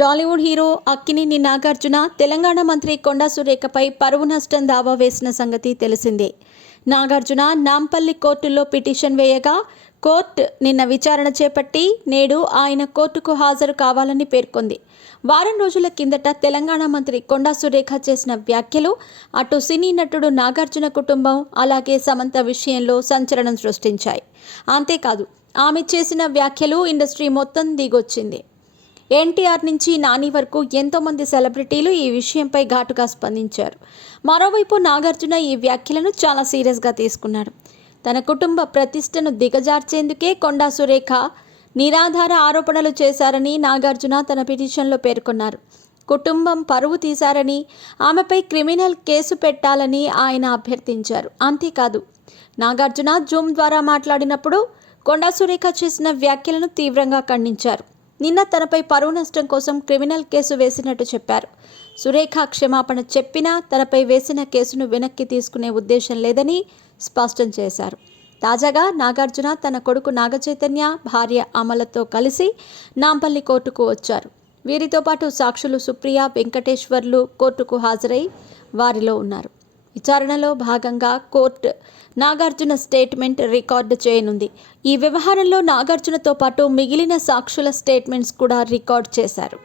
Tollywood hero Akkineni Nagarjuna Telangana మంత్రి కొండా సురేఖపై పరువు నష్టం దావా వేసిన సంగతి తెలిసిందే. నాగార్జున నాంపల్లి కోర్టులో పిటిషన్ వేయగా కోర్టు నిన్న విచారణ చేపట్టి నేడు ఆయన కోర్టుకు హాజరు కావాలని పేర్కొంది. వారం రోజుల కిందట తెలంగాణ మంత్రి కొండా సురేఖ చేసిన వ్యాఖ్యలు అటు సినీ నటుడు నాగార్జున కుటుంబం అలాగే సమంత విషయంలో సంచలనం సృష్టించాయి. అంతేకాదు ఆమె చేసిన వ్యాఖ్యలు ఇండస్ట్రీ మొత్తం దిగొచ్చింది. ఎన్టీఆర్ నుంచి నాని వరకు ఎంతోమంది సెలబ్రిటీలు ఈ విషయంపై ఘాటుగా స్పందించారు. మరోవైపు నాగార్జున ఈ వ్యాఖ్యలను చాలా సీరియస్గా తీసుకున్నాడు. తన కుటుంబ ప్రతిష్టను దిగజార్చేందుకే కొండా సురేఖ నిరాధార ఆరోపణలు చేశారని నాగార్జున తన పిటిషన్లో పేర్కొన్నారు. కుటుంబం పరువు తీశారని, ఆమెపై క్రిమినల్ కేసు పెట్టాలని ఆయన అభ్యర్థించారు. అంతేకాదు నాగార్జున జూమ్ ద్వారా మాట్లాడినప్పుడు కొండా సురేఖ చేసిన వ్యాఖ్యలను తీవ్రంగా ఖండించారు. నిన్న తనపై పరువు నష్టం కోసం క్రిమినల్ కేసు వేసినట్టు చెప్పారు. సురేఖ క్షమాపణ చెప్పినా తనపై వేసిన కేసును వెనక్కి తీసుకునే ఉద్దేశం లేదని స్పష్టం చేశారు. తాజాగా నాగార్జున తన కొడుకు నాగచైతన్య, భార్య అమలతో కలిసి నాంపల్లి కోర్టుకు వచ్చారు. వీరితో పాటు సాక్షులు సుప్రియ, వెంకటేశ్వర్లు కోర్టుకు హాజరై వారిలో ఉన్నారు. విచారణలో భాగంగా కోర్టు నాగార్జున స్టేట్మెంట్ రికార్డు చేయనుంది. ఈ వ్యవహారంలో నాగార్జునతో పాటు మిగిలిన సాక్షుల స్టేట్మెంట్స్ కూడా రికార్డ్ చేశారు.